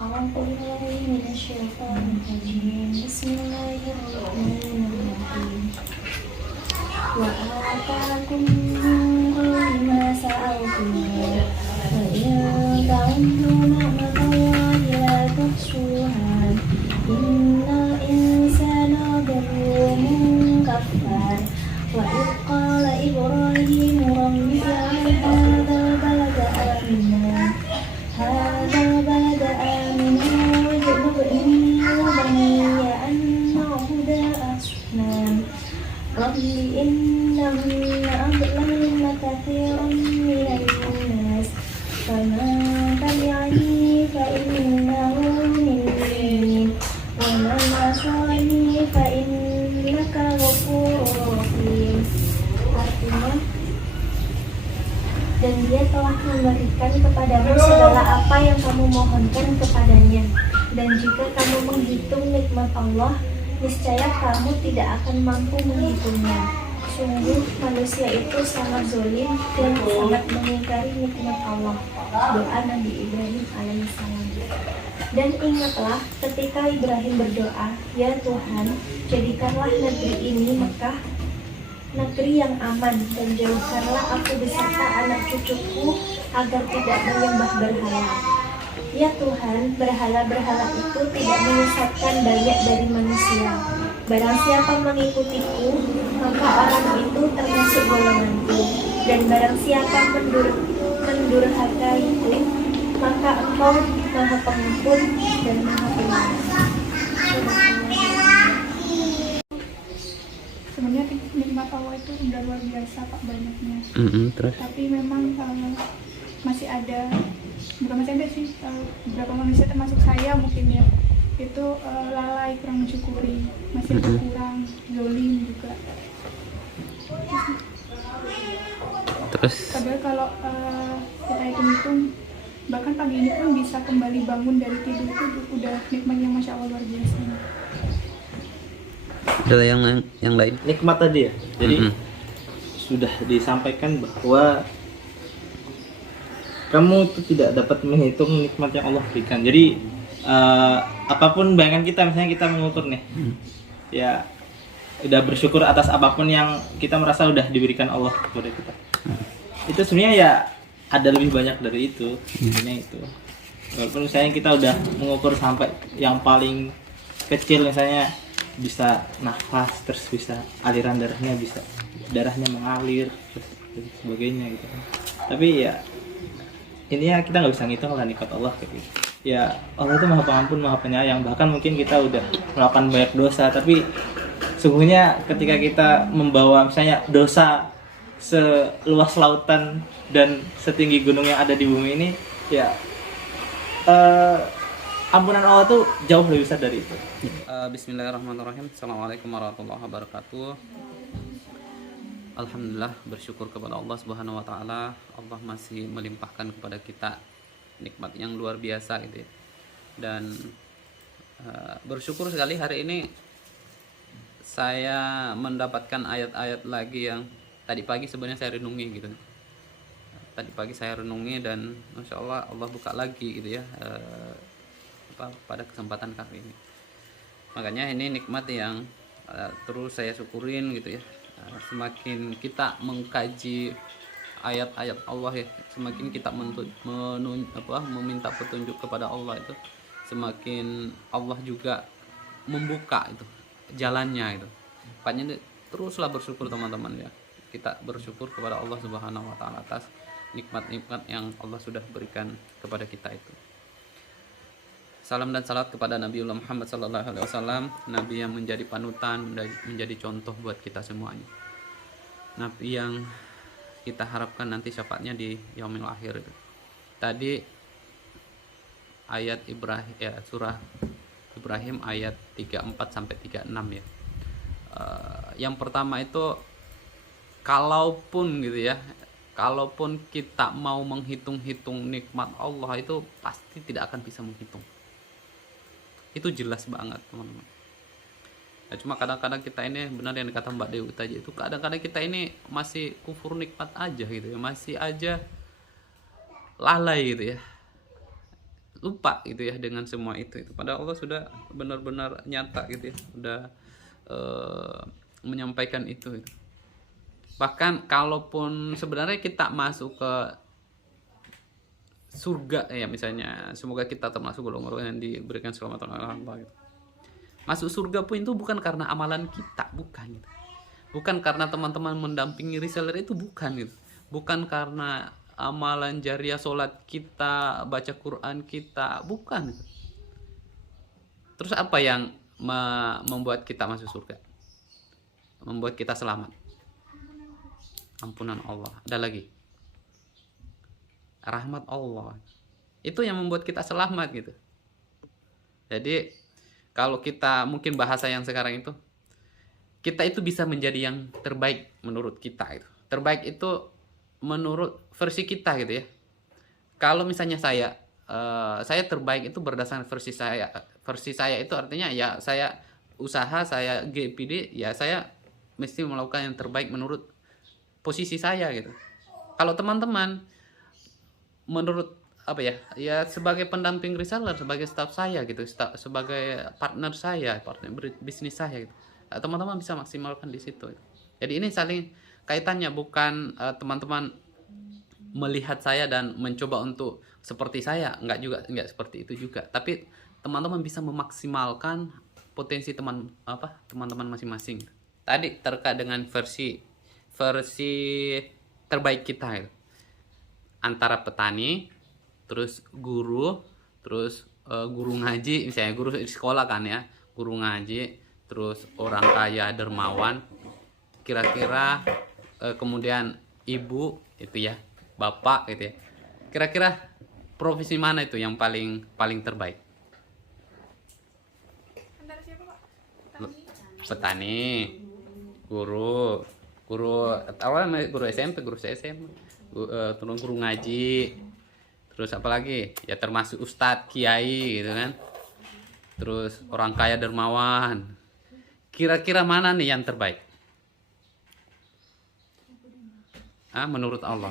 أعوذ بالله من الشيطان الرجيم بسم الله الرحمن الرحيم وآتاكم من كل ما سألتموه وإن تعدوا نعمة الله لا تحصوها إن الإنسان لظلوم كفار وإذ قال إبراهيم رب اجعل هذا البلد آمنا واجنبني وبني أن نعبد الأصنام رب إنهن أضللن كثيرا من الناس فمن تبعني فإنه مني ومن عصاني فإنك غفور رحيم. Artinya, dan dia telah memberikan kepadamu segala apa yang kamu mohonkan kepadanya. Dan jika kamu menghitung nikmat Allah, niscaya kamu tidak akan mampu menghitungnya. Sungguh manusia itu sangat zalim dan sangat mengingkari nikmat Allah. Doa Nabi Ibrahim alaihissalam. Dan ingatlah ketika Ibrahim berdoa, ya Tuhan, jadikanlah negeri ini Mekah negeri yang aman, dan jauhkanlah aku beserta anak cucuku agar tidak menyembah berhala. Ya Tuhan, berhala-berhala itu tidak menyesatkan banyak dari manusia. Barang siapa mengikutiku, maka orang itu termasuk golonganku. Dan barang siapa mendurhakaiku, maka Engkau Maha Pengampun dan Maha Penyayang. Sebenarnya nikmat Allah itu udah luar biasa Pak, banyaknya. Terus? Tapi memang masih ada, bukan masih ada sih, beberapa manusia termasuk saya mungkin ya, itu lalai, kurang mensyukuri, masih ada kurang, zalim juga. Terus? Padahal kalau kita hitung-hitung, bahkan pagi ini pun bisa kembali bangun dari tidur itu udah nikmatnya Masya Allah luar biasa. Ada yang lain? Nikmat tadi ya. Jadi sudah disampaikan bahwa kamu itu tidak dapat menghitung nikmat yang Allah berikan. Jadi apapun bayangan kita, misalnya kita mengukur nih, ya udah bersyukur atas apapun yang kita merasa udah diberikan Allah kepada kita. Itu sebenarnya ya ada lebih banyak dari itu. Sebenarnya itu. Walaupun misalnya kita udah mengukur sampai yang paling kecil, misalnya bisa nafas, terus bisa aliran darahnya, bisa darahnya mengalir, terus dan sebagainya gitu. Tapi ya ini ya kita nggak bisa ngitung lah nikmat Allah gitu. Ya Allah itu Maha Pengampun, Maha Penyayang. Bahkan mungkin kita udah melakukan banyak dosa, tapi sungguhnya ketika kita membawa misalnya dosa seluas lautan dan setinggi gunung yang ada di bumi ini, ya ampunan Allah tuh jauh lebih besar dari itu. Bismillahirrahmanirrahim. Assalamualaikum warahmatullahi wabarakatuh. Alhamdulillah, bersyukur kepada Allah Subhanahu wa taala. Allah masih melimpahkan kepada kita nikmat yang luar biasa gitu ya. Dan bersyukur sekali hari ini saya mendapatkan ayat-ayat lagi yang tadi pagi sebenarnya saya renungi gitu. Tadi pagi saya renungi dan Masya Allah, Allah buka lagi gitu ya, pada kesempatan kali ini. Makanya ini nikmat yang terus saya syukurin gitu ya. Semakin kita mengkaji ayat-ayat Allah ya, semakin kita meminta petunjuk kepada Allah itu, semakin Allah juga membuka itu jalannya itu. Makanya teruslah bersyukur teman-teman ya. Kita bersyukur kepada Allah Subhanahu wa taala atas nikmat-nikmat yang Allah sudah berikan kepada kita itu. Salam dan salat kepada Nabiullah Muhammad SAW, Nabi yang menjadi panutan, menjadi contoh buat kita semuanya. Nabi yang kita harapkan nanti syafaatnya di yaumil akhir itu. Tadi ayat Ibrahim ya, surah Ibrahim ayat 34 sampai 36 ya. Yang pertama itu, kalaupun gitu ya, kalaupun kita mau menghitung-hitung nikmat Allah itu pasti tidak akan bisa menghitung. Itu jelas banget teman-teman. Ya, cuma kadang-kadang kita ini benar yang dikata Mbak Dewi tadi itu, kadang-kadang kita ini masih kufur nikmat aja gitu ya, masih aja lalai gitu ya, lupa gitu ya dengan semua itu. Padahal Allah sudah benar-benar nyata gitu ya, udah menyampaikan itu gitu. Bahkan kalaupun sebenarnya kita masuk ke surga ya, misalnya semoga kita termasuk golongan yang diberikan selamat oleh Allah gitu. Masuk surga pun itu bukan karena amalan kita, bukan gitu. Bukan karena teman-teman mendampingi reseller, itu bukan gitu. Bukan karena amalan jariah sholat kita, baca Quran kita, bukan gitu. Terus apa yang membuat kita masuk surga? Membuat kita selamat? Ampunan Allah. Ada lagi? Rahmat Allah. Itu yang membuat kita selamat gitu. Jadi kalau kita mungkin bahasa yang sekarang itu, kita itu bisa menjadi yang terbaik menurut kita itu. Terbaik itu menurut versi kita gitu ya. Kalau misalnya saya terbaik itu berdasarkan versi saya. Versi saya itu artinya ya saya usaha, saya GPD, ya saya mesti melakukan yang terbaik menurut posisi saya gitu. Kalau teman-teman menurut apa ya, ya sebagai pendamping reseller, sebagai staff saya gitu, sebagai partner saya, partner bisnis saya gitu, teman-teman bisa maksimalkan di situ. Jadi ini saling kaitannya, bukan teman-teman melihat saya dan mencoba untuk seperti saya, enggak seperti itu juga, tapi teman-teman bisa memaksimalkan potensi teman-teman masing-masing. Tadi terkait dengan versi terbaik kita gitu. Antara petani, terus guru, terus guru ngaji, misalnya guru di sekolah kan ya, guru ngaji, terus orang kaya dermawan, kira-kira kemudian ibu itu ya, bapak gitu ya, kira-kira profesi mana itu yang paling terbaik? Antara siapa Pak? Petani, guru awalnya guru SMP, guru SMA, terus guru ngaji, terus apa lagi ya, termasuk ustadz, kiai gitu kan, terus orang kaya dermawan. Kira-kira mana nih yang terbaik menurut Allah?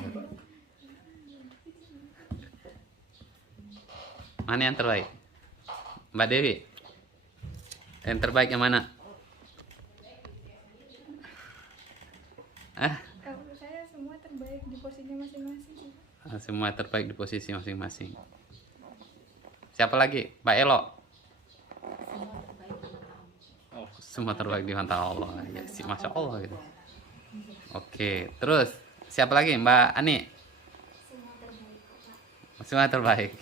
Mana yang terbaik, Mbak Dewi? Yang terbaik yang mana? Kalau saya semua terbaik di posisinya masing-masing. Semua terbaik di posisi masing-masing. Siapa lagi? Mbak Elo? Semua terbaik di mata Allah. Ya sih, Masya Allah gitu. Oke, terus siapa lagi? Mbak Ani? Semua terbaik.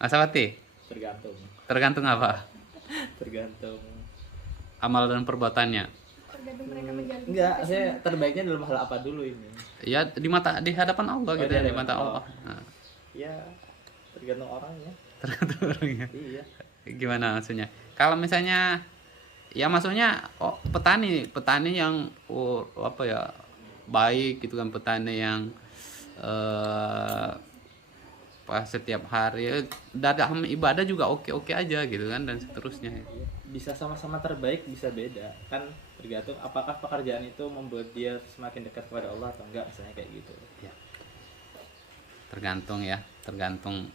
Mas Awati? Tergantung apa? Tergantung Amal dan perbuatannya. Tergantung mereka menjalani. enggak, saya terbaiknya dalam hal apa dulu ini? Ya di hadapan Allah gitu ya, di mata Allah. Nah, Ya tergantung orangnya. tergantung orangnya. Iya. Gimana maksudnya? Kalau misalnya ya maksudnya petani yang apa ya, baik gitu kan, petani yang pas setiap hari dalam ibadah juga oke aja gitu kan, dan seterusnya. Bisa sama-sama terbaik, bisa beda kan, tergantung apakah pekerjaan itu membuat dia semakin dekat kepada Allah atau enggak, misalnya kayak gitu Ya. Tergantung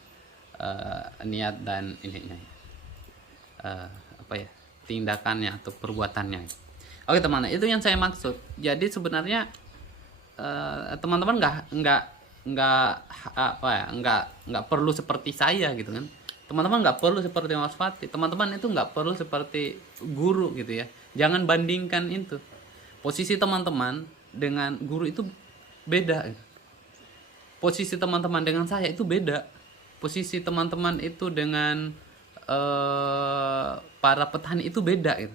niat dan ininya, apa ya, tindakannya atau perbuatannya. Oke teman-teman, itu yang saya maksud. Jadi sebenarnya teman-teman nggak perlu seperti saya gitu kan. Teman-teman nggak perlu seperti Mas Fatih. Teman-teman itu nggak perlu seperti guru gitu ya. Jangan bandingkan itu. Posisi teman-teman dengan guru itu beda. Posisi teman-teman dengan saya itu beda. Posisi teman-teman itu dengan para petani itu beda gitu.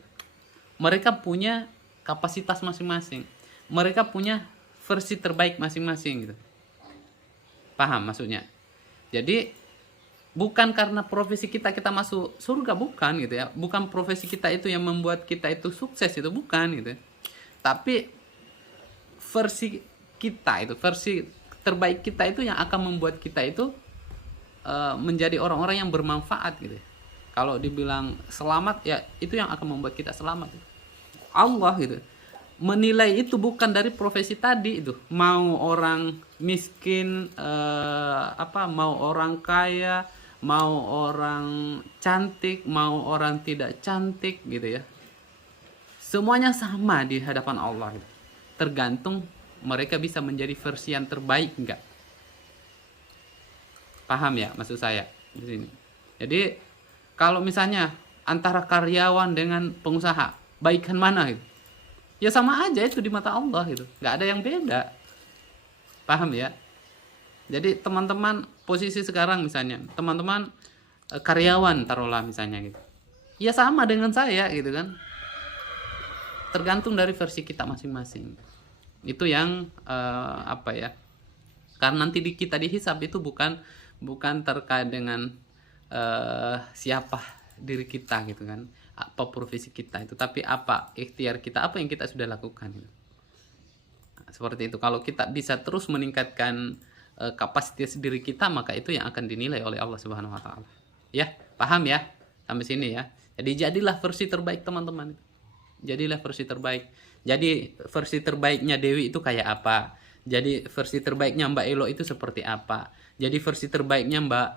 Mereka punya kapasitas masing-masing. Mereka punya versi terbaik masing-masing gitu. Paham maksudnya? Jadi bukan karena profesi kita masuk surga, bukan gitu ya. Bukan profesi kita itu yang membuat kita itu sukses, itu bukan gitu. Tapi versi kita itu, versi terbaik kita itu yang akan membuat kita itu menjadi orang-orang yang bermanfaat gitu. Kalau dibilang selamat ya, itu yang akan membuat kita selamat. Allah gitu. menilai itu bukan dari profesi tadi itu, mau orang miskin, mau orang kaya, mau orang cantik, mau orang tidak cantik gitu ya, semuanya sama di hadapan Allah gitu. Tergantung mereka bisa menjadi versi yang terbaik enggak. Paham ya maksud saya di sini? Jadi kalau misalnya antara karyawan dengan pengusaha, baikkan mana gitu? Ya sama aja itu di mata Allah gitu, nggak ada yang beda. Paham ya? Jadi teman-teman posisi sekarang misalnya, teman-teman karyawan taruhlah misalnya gitu, ya sama dengan saya gitu kan. Tergantung dari versi kita masing-masing. Itu yang karena nanti kita dihisab itu bukan terkait dengan siapa diri kita gitu kan, apa profesi kita itu, tapi apa ikhtiar kita, apa yang kita sudah lakukan gitu. Seperti itu. Kalau kita bisa terus meningkatkan kapasitas diri kita, maka itu yang akan dinilai oleh Allah Subhanahu wa taala. Ya, paham ya? Sampai sini ya. Jadi jadilah versi terbaik teman-teman. Jadilah versi terbaik. Jadi versi terbaiknya Dewi itu kayak apa? Jadi versi terbaiknya Mbak Elo itu seperti apa? Jadi versi terbaiknya Mbak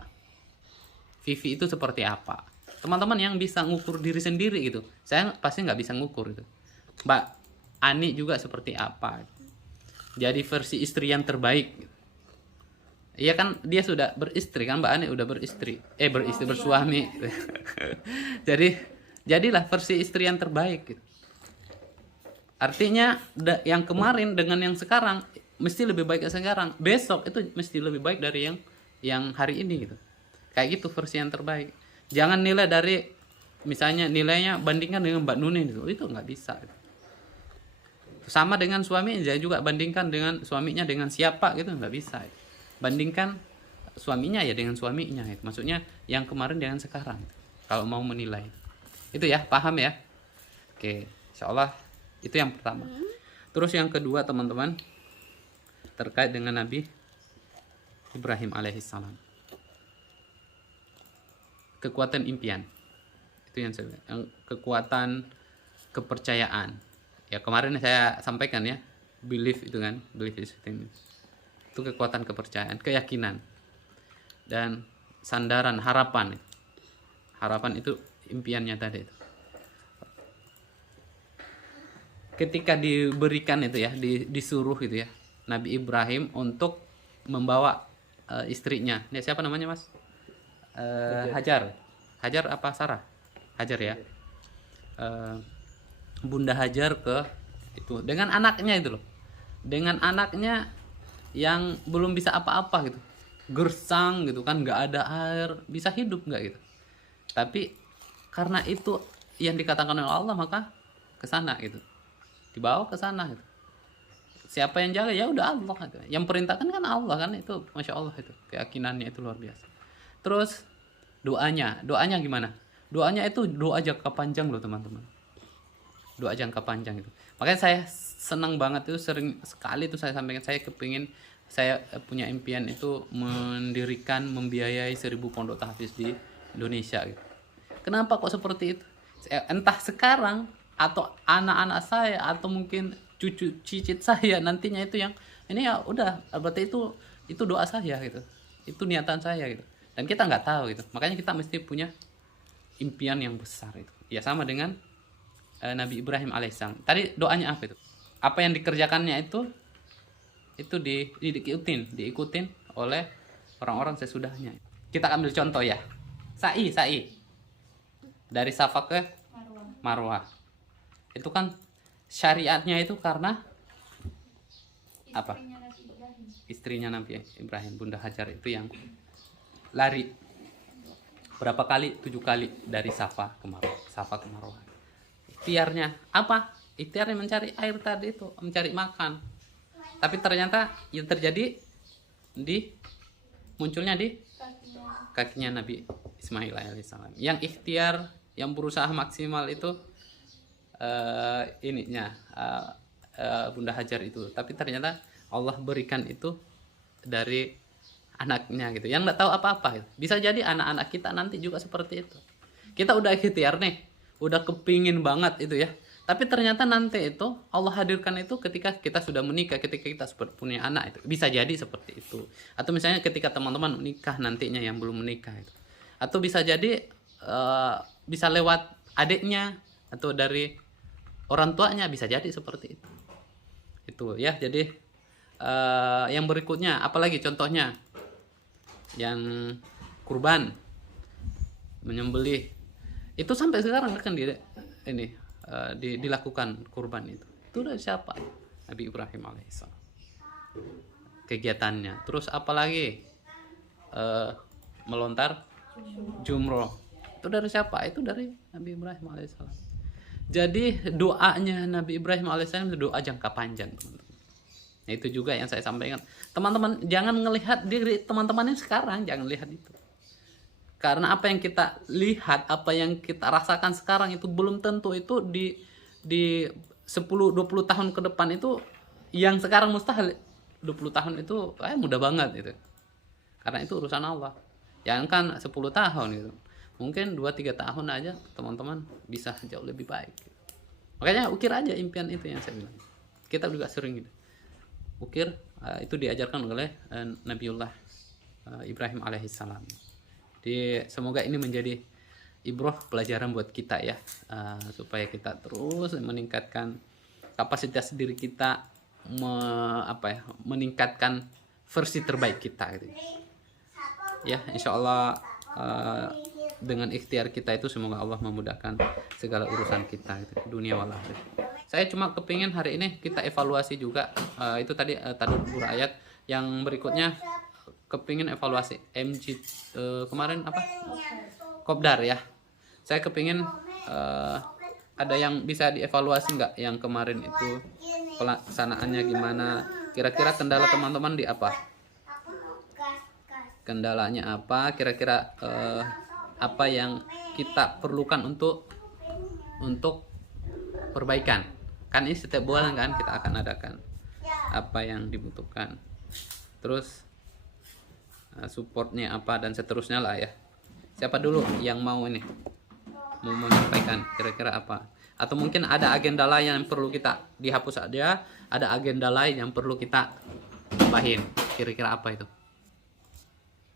Vivi itu seperti apa? Teman-teman yang bisa ngukur diri sendiri gitu. Saya pasti nggak bisa ngukur itu. Mbak Ani juga seperti apa? Jadi versi istri yang terbaik. Iya kan dia sudah beristri kan, Mbak Ani udah beristri. Bersuami. Jadi jadilah versi istri yang terbaik gitu. Artinya yang kemarin dengan yang sekarang mesti lebih baik yang sekarang. Besok itu mesti lebih baik dari yang hari ini gitu. Kayak gitu versi yang terbaik. Jangan nilai dari misalnya nilainya bandingkan dengan Mbak Nunin itu nggak bisa. Sama dengan suami, saya juga bandingkan dengan suaminya dengan siapa gitu nggak bisa. Bandingkan suaminya ya dengan suaminya. Maksudnya yang kemarin dengan sekarang. Kalau mau menilai itu ya, paham ya? Oke, insyaallah itu yang pertama. Terus yang kedua teman-teman terkait dengan Nabi Ibrahim alaihissalam. Kekuatan impian itu yang kekuatan kepercayaan ya, kemarin saya sampaikan ya, belief itu kan, belief system itu kekuatan kepercayaan, keyakinan dan sandaran harapan itu impiannya tadi itu. Ketika diberikan itu ya, disuruh gitu ya Nabi Ibrahim untuk membawa istrinya, ini siapa namanya Mas? Hajar apa Sarah? Hajar ya. Bunda Hajar ke itu dengan anaknya itu loh. Dengan anaknya yang belum bisa apa-apa gitu. Gersang gitu kan, nggak ada air, bisa hidup nggak gitu. Tapi karena itu yang dikatakan oleh Allah, maka ke sana gitu. Dibawa ke sana gitu. Siapa yang jaga? Ya udah Allah gitu. Yang perintahkan kan Allah kan, itu Masya Allah itu. Keyakinannya itu luar biasa. Terus doanya gimana? Doanya itu doa jangka panjang loh teman-teman. Doa jangka panjang itu. Makanya saya senang banget itu, sering sekali itu saya sampaikan, saya kepingin, saya punya impian itu mendirikan, membiayai 1000 pondok tahfiz di Indonesia gitu. Kenapa kok seperti itu? Entah sekarang atau anak-anak saya atau mungkin cucu cicit saya nantinya itu yang ini ya udah berarti itu doa saya gitu. Itu niatan saya gitu. Dan kita nggak tahu gitu, makanya kita mesti punya impian yang besar itu. Ya sama dengan Nabi Ibrahim alaihissalam. Tadi doanya apa itu? Apa yang dikerjakannya itu diikutin oleh orang-orang sesudahnya. Kita ambil contoh ya, sa'i dari Safa ke Marwah. Itu kan syariatnya itu karena apa? Istrinya Nabi Ibrahim, Bunda Hajar itu yang lari berapa kali? 7 kali dari Safa ke Marwah. Ikhtiarnya apa? Ikhtiarnya mencari air tadi itu, mencari makan. Tapi ternyata yang terjadi munculnya di kakinya Nabi Ismail alaihissalam. Yang ikhtiar, yang berusaha maksimal itu Bunda Hajar itu. Tapi ternyata Allah berikan itu dari anaknya gitu, yang nggak tahu apa-apa gitu. Bisa jadi anak-anak kita nanti juga seperti itu. Kita udah ikhtiar nih, udah kepingin banget itu ya, Tapi ternyata nanti itu Allah hadirkan itu ketika kita sudah menikah, ketika kita punya anak itu. Bisa jadi seperti itu. Atau misalnya ketika teman-teman menikah nantinya yang belum menikah itu. Atau bisa jadi bisa lewat adiknya atau dari orang tuanya, bisa jadi seperti itu. Itu ya. Jadi yang berikutnya apalagi contohnya? Yang kurban, menyembelih. Itu sampai sekarang kan dilakukan kurban itu dari siapa? Nabi Ibrahim alaihissalam kegiatannya. Terus apalagi melontar jumroh itu dari siapa? Itu dari Nabi Ibrahim alaihissalam. Jadi doanya Nabi Ibrahim alaihissalam itu doa jangka panjang, teman-teman. Nah, itu juga yang saya sampaikan, teman-teman. Jangan ngelihat diri teman-teman yang sekarang, jangan lihat itu. Karena apa yang kita lihat, apa yang kita rasakan sekarang itu belum tentu itu di 10-20 tahun ke depan itu, yang sekarang mustahil 20 tahun itu mudah banget gitu. Karena itu urusan Allah. Yang kan 10 tahun gitu. Mungkin 2-3 tahun aja teman-teman bisa jauh lebih baik. Makanya ukir aja impian itu yang saya bilang. Kita juga sering gitu. Ukir itu diajarkan oleh Nabiullah Ibrahim alaihissalam. Jadi semoga ini menjadi ibroh, pelajaran buat kita ya, supaya kita terus meningkatkan kapasitas diri kita, meningkatkan versi terbaik kita gitu. Ya, insya Allah dengan ikhtiar kita itu semoga Allah memudahkan segala urusan kita gitu, dunia wal akhirat. Saya cuma kepingin hari ini kita evaluasi juga, itu tadi tadabbur ayat. Yang berikutnya kepingin evaluasi MG kemarin apa? Kopdar ya. Saya kepingin ada yang bisa dievaluasi nggak yang kemarin itu pelaksanaannya gimana? Kira-kira kendala teman-teman di apa? Kendalanya apa? Kira-kira apa yang kita perlukan untuk perbaikan? Kan ini setiap bulan kan kita akan adakan apa yang dibutuhkan. Terus supportnya apa dan seterusnya lah ya. Siapa dulu yang mau menyampaikan kira-kira apa? Atau mungkin ada agenda lain yang perlu kita dihapus aja, ada agenda lain yang perlu kita tambahin. Kira-kira apa itu?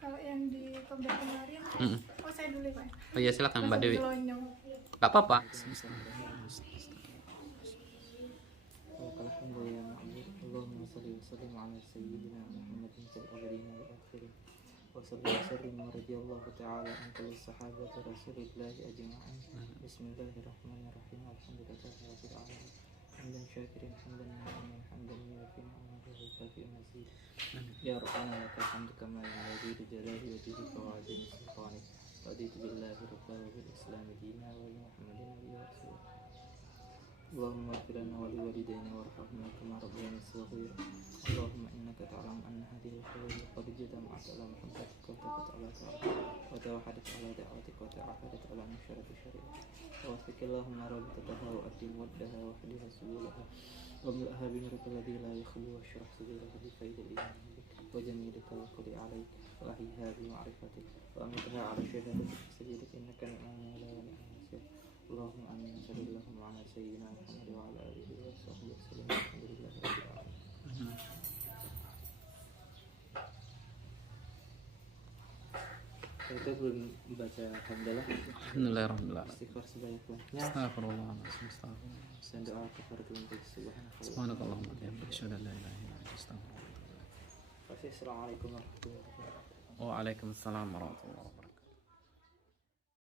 Kalau yang di Kopdar kemarin, oh saya dulu Pak. Oh iya silakan Mbak Dewi. Jelonyong. Gak apa-apa. Allahumma salli wa sallim ala sayyidina Muhammadin fil awwalina wal akhirin wa sallallahu wa sallim wa radiyallahu ta'ala an kulli sahabati rasulillahi ajma'in. Bismillahirrahmanirrahim. Alhamdulillahi rabbil alamin. Hamdan syakirin hamdan mu'minan hamdan yuwafi ni'amahu wa yukafi mazid. Ya Rabbana lakal hamdu kama yanbaghi li jalali wajhika wa 'azimi sultanik. Raditu billahi rabban wa bil islami dinan wa bi Muhammadin nabiyyan wa rasulah. اللهم اغفر لنا ولوالدينا وارحمنا كما ربيانا صغيرا. اللهم انك تعلم ان هذه القلوب قد جمعت على محبتك واتفقت على طاعتك وتوحدت على دعوتك وتعاهدت على نشرة شريعتك. ووفقك اللهم رابطتها وأدم ودها واهدها سبلها واملأها بنورك الذي لا يخلو واشرح صدورها بفيض الإيمان بك وجميل التوكل عليك وأحيها بمعرفتك وأمتها على شهادتك في سبيلك إنك نعم ولا ونعم النصير. اللهم آمين صلى اللهم على سيدنا محمد وعلى آله وصحبه وسلم. الحمد لله رب العالمين. Kita belum baca hamdalah. Alhamdulillahirrahmanirrahim. Istighfar sebanyak-banyaknya. Astagfirullahaladzim. Dan doa kafaratul majlis. Subhanakallahumma wa bihamdika asyhadu an la ilaha illa anta astaghfiruka wa atubu ilaik. Assalamualaikum warahmatullahi wabarakatuh. Waalaikumsalam warahmatullahi wabarakatuh.